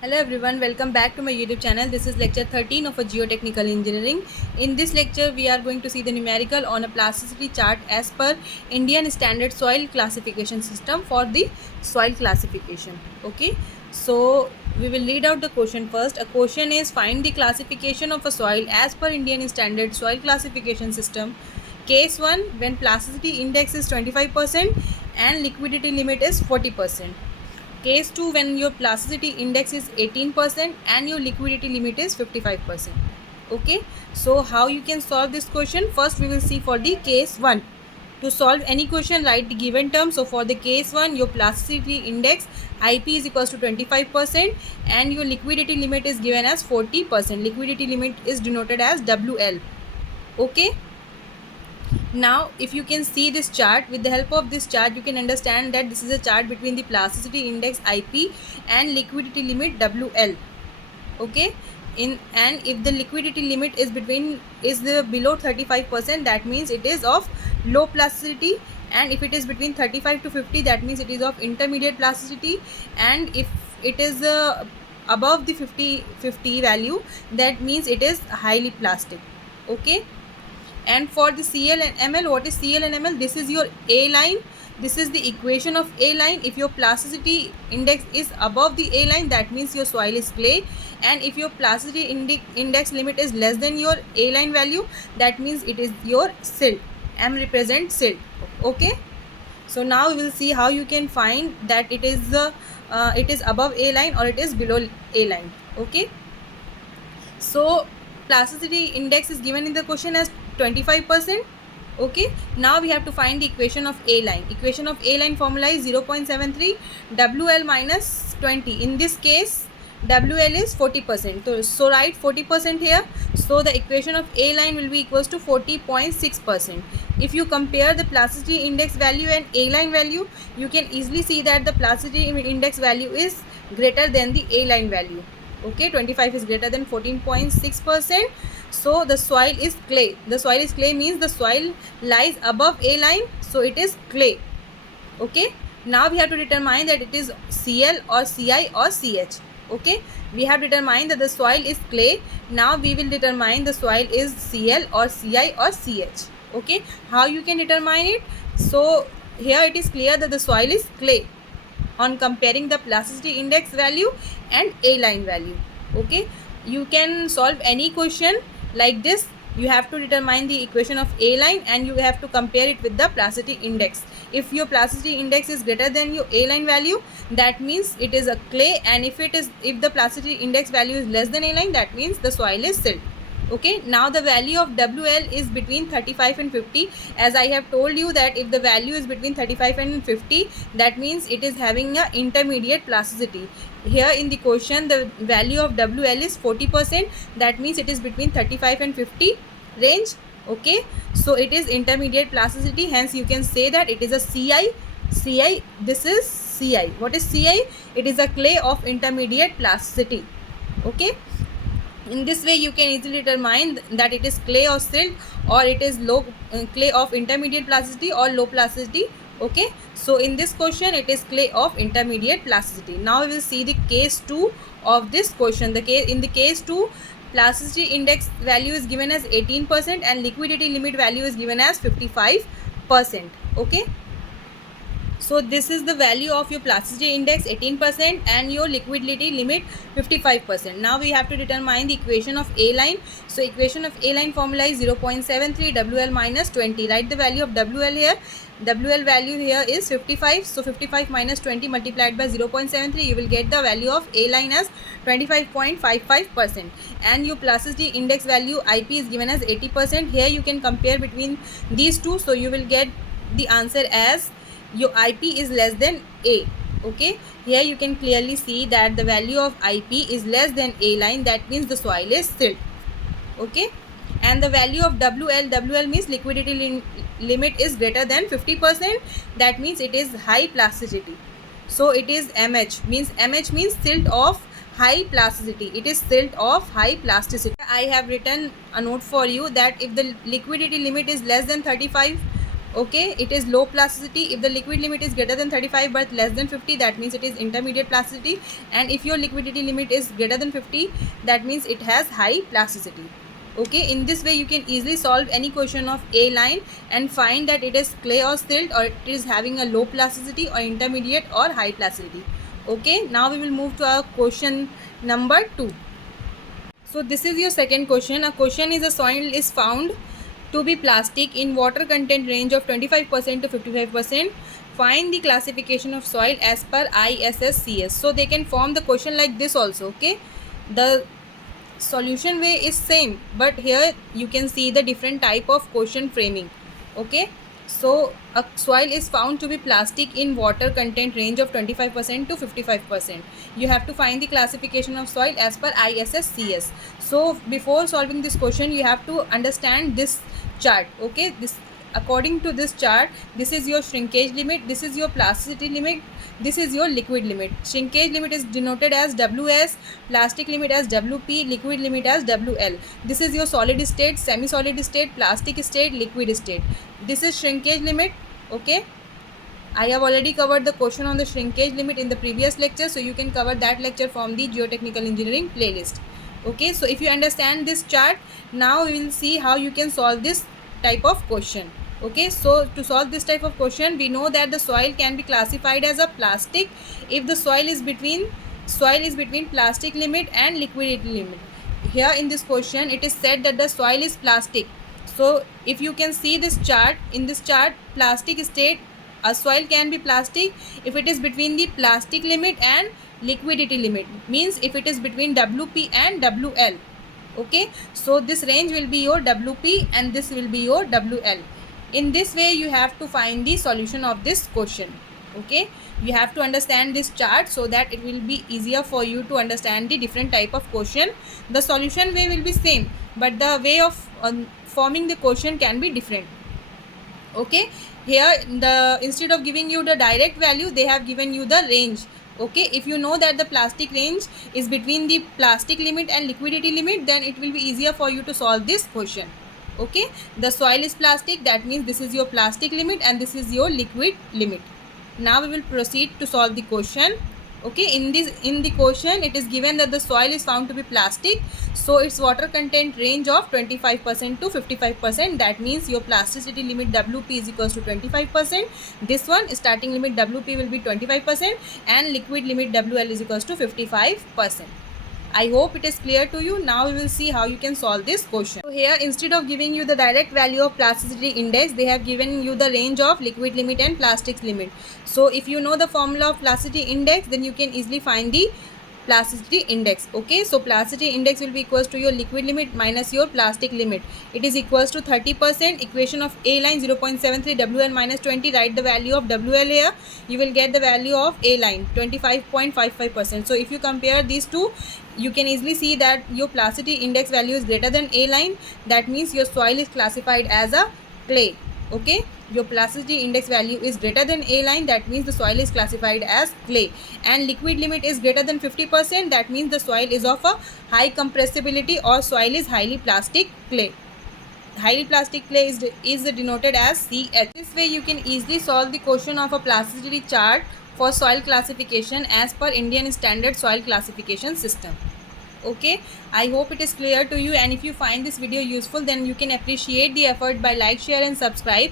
Hello everyone, welcome back to my YouTube channel. This is lecture 13 of a geotechnical engineering. In this lecture, we are going to see the numerical on a plasticity chart as per Indian Standard Soil Classification System for the soil classification. Okay, so we will read out the question first. A question is find the classification of a soil as per Indian Standard Soil Classification System. Case 1, when plasticity index is 25% and liquidity limit is 40%. Case 2, when your plasticity index is 18% and your liquidity limit is 55%. Okay, so how you can solve this question? First we will see for the case 1. To solve any question, write the given term. So for the case 1, your plasticity index IP is equals to 25% and your liquidity limit is given as 40%. Liquidity limit is denoted as WL. Okay. Now if you can see this chart, with the help of this chart you can understand that this is a chart between the plasticity index IP and liquidity limit WL. Okay, and if the liquidity limit is below 35%, that means it is of low plasticity, and if it is between 35 to 50, that means it is of intermediate plasticity, and if it is above the 50 value, that means it is highly plastic. Okay, and for the CL and ML, what is CL and ML? This is your A line. This is the equation of A line. If your plasticity index is above the A line, that means your soil is clay, and if your plasticity index limit is less than your A line value, that means it is your silt. M represents silt. Okay, so now we will see how you can find that it is above A line or it is below A line. Okay, so plasticity index is given in the question as 25%. Okay, now we have to find the equation of A line. Equation of A line formula is 0.73 WL minus 20. In this case WL is 40%, so write 40% here. So the equation of A line will be equals to 40.6%. if you compare the plasticity index value and A line value, you can easily see that the plasticity index value is greater than the A line value. Okay, 25 is greater than 14.6%. so the soil is clay. The soil is clay means the soil lies above A line, so it is clay. Okay, now we have to determine that it is Cl or Ci or Ch. Okay, we have determined that the soil is clay. Now we will determine the soil is Cl or Ci or Ch. Okay, how you can determine it? So here it is clear that the soil is clay on comparing the plasticity index value and A line value. Okay, you can solve any question like this. You have to determine the equation of A line and you have to compare it with the plasticity index. If your plasticity index is greater than your A line value, that means it is a clay, and if the plasticity index value is less than A line, that means the soil is silt. Okay, now the value of WL is between 35 and 50. As I have told you that if the value is between 35 and 50, that means it is having a intermediate plasticity. Here in the question the value of WL is 40%, that means it is between 35 and 50 range. Okay, so it is intermediate plasticity, hence you can say that it is a CI. This is CI. What is CI? It is a clay of intermediate plasticity. Okay, in this way you can easily determine that it is clay or silt, or it is low clay of intermediate plasticity or low plasticity. Okay, so in this question it is clay of intermediate plasticity. Now we will see the case 2 of this question. In the case 2, plasticity index value is given as 18% and liquidity limit value is given as 55%. Okay, so this is the value of your plasticity index 18% and your liquidity limit 55%. Now we have to determine the equation of A line. So equation of A line formula is 0.73 WL minus 20. Write the value of WL here. WL value here is 55. So 55 minus 20 multiplied by 0.73, you will get the value of A line as 25.55%. And your plasticity index value IP is given as 80%. Here you can compare between these two. So you will get the answer as your IP is less than A. Okay, here you can clearly see that the value of IP is less than A line, that means the soil is silt. Okay, and the value of WL means liquidity limit is greater than 50%, that means it is high plasticity. So it is MH means silt of high plasticity. It is silt of high plasticity. I have written a note for you that if the liquidity limit is less than 35, Okay, it is low plasticity. If the liquid limit is greater than 35 but less than 50, that means it is intermediate plasticity. And if your liquidity limit is greater than 50, that means it has high plasticity. Okay, in this way you can easily solve any question of A line and find that it is clay or silt, or it is having a low plasticity or intermediate or high plasticity. Okay, now we will move to our question number 2. So this is your second question. A question is, a soil is found to be plastic in water content range of 25% to 55%. Find the classification of soil as per ISSCS. So they can form the question like this also. Okay, the solution way is same, but here you can see the different type of question framing. Okay, so a soil is found to be plastic in water content range of 25% to 55%. You have to find the classification of soil as per ISSCS. So before solving this question, you have to understand this chart. Okay, this, according to this chart, this is your shrinkage limit, this is your plasticity limit, this is your liquid limit. Shrinkage limit is denoted as WS, plastic limit as WP, liquid limit as WL. This is your solid state, semi-solid state, plastic state, liquid state. This is shrinkage limit. Okay, I have already covered the question on the shrinkage limit in the previous lecture, so you can cover that lecture from the geotechnical engineering playlist. Okay, so if you understand this chart, now we will see how you can solve this type of question. Okay, so to solve this type of question, we know that the soil can be classified as a plastic if the soil is between plastic limit and liquidity limit. Here in this question it is said that the soil is plastic. So if you can see this chart, in this chart, plastic state, a soil can be plastic if it is between the plastic limit and liquidity limit, means if it is between WP and WL. Okay, so this range will be your WP and this will be your WL. In this way you have to find the solution of this question. Okay, you have to understand this chart so that it will be easier for you to understand the different type of question. The solution way will be same, but the way of forming the question can be different. Okay, here instead of giving you the direct value, they have given you the range. Okay, if you know that the plastic range is between the plastic limit and liquidity limit, then it will be easier for you to solve this question. Okay, the soil is plastic, that means this is your plastic limit and this is your liquid limit. Now we will proceed to solve the question. Okay, in the question it is given that the soil is found to be plastic, so its water content range of 25% to 55%. That means your plasticity limit WP is equals to 25%. This one, starting limit WP will be 25% and liquid limit WL is equals to 55%. I hope it is clear to you. Now we will see how you can solve this question. So here, instead of giving you the direct value of plasticity index, they have given you the range of liquid limit and plastics limit. So if you know the formula of plasticity index, then you can easily find the plasticity index. Okay, so plasticity index will be equals to your liquid limit minus your plastic limit. It is equals to 30%. Equation of A line 0.73, WL minus 20. Write the value of WL here. You will get the value of A line 25.55%. So if you compare these two, you can easily see that your plasticity index value is greater than A line. That means your soil is classified as a clay. Okay, your plasticity index value is greater than A line, that means the soil is classified as clay. And liquid limit is greater than 50%, that means the soil is of a high compressibility or soil is highly plastic clay. Highly plastic clay is denoted as CH. This way you can easily solve the question of a plasticity chart for soil classification as per Indian Standard Soil Classification System. Okay, I hope it is clear to you, and if you find this video useful, then you can appreciate the effort by like, share and subscribe.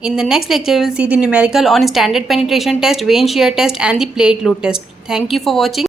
In the next lecture, we will see the numerical on standard penetration test, vein shear test and the plate load test. Thank you for watching.